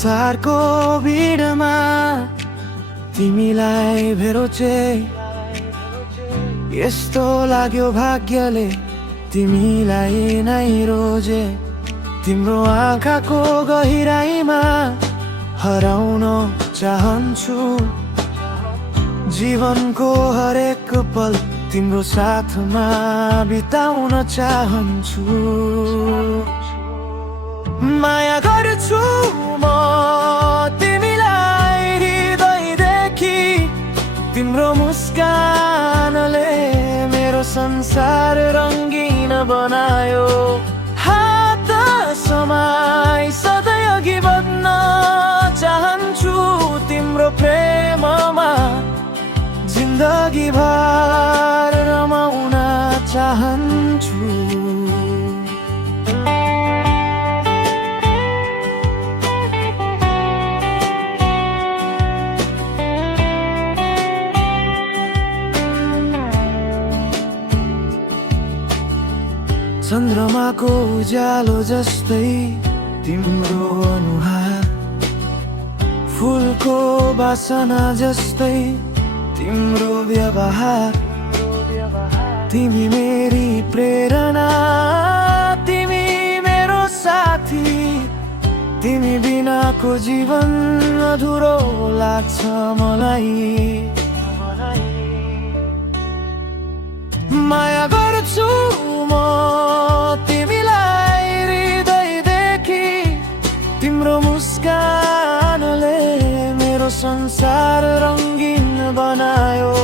संसारको भिडमा तिमीलाई भेरोचे यस्तो लाग्यो भाग्यले तिमीलाई नै रोजे। तिम्रो आँखाको गहिराईमा हराउन चाहन्छु, जीवनको हरेक पल तिम्रो साथमा बिताउन चाहन्छु। माया गर्छु म तिमीलाई हृदयदेखि, तिम्रो मुस्कानले मेरो संसार रङ्गीन बनायो। हात समाई सधैँ अघि बढ्न चाहन्छु, तिम्रो प्रेममा जिन्दगी भर रमाउन चाहन्छु। चन्द्रमाको उज्यालो जस्तै तिम्रो अनुहार, फुलको बासना जस्तै तिम्रो व्यवहार। तिमी मेरी प्रेरणा, तिमी मेरो साथी, तिमी बिनाको जीवन अधुरो लाग्छ मलाई। माया गर्छु म तिमीलाई हृदयदेखि, तिम्रो मुस्कानले मेरो संसार रङ्गीन बनायो।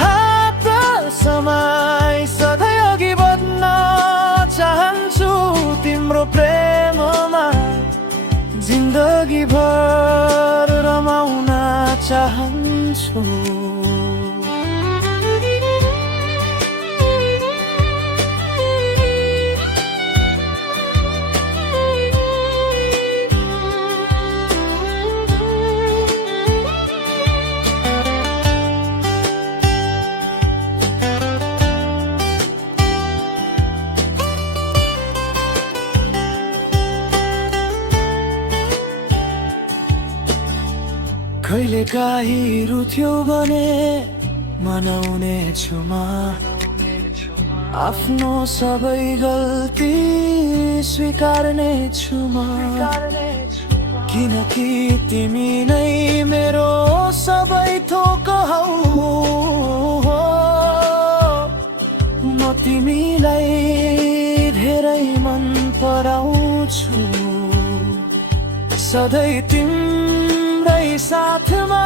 हात समाई सधैँ अघि बढ्न चाहन्छु, तिम्रो प्रेममा जिन्दगी भर रमाउन चाहन्छु। कहिले काहीँ रुथ्यो भने मनाउने छु म, आफ्नो सबै गल्ती स्वीकार्ने छु म। किनकि तिमी नै मेरो सबै थोक हौ, म तिमीलाई धेरै मन पराउँछु। सधैँ तिम्रै साथमा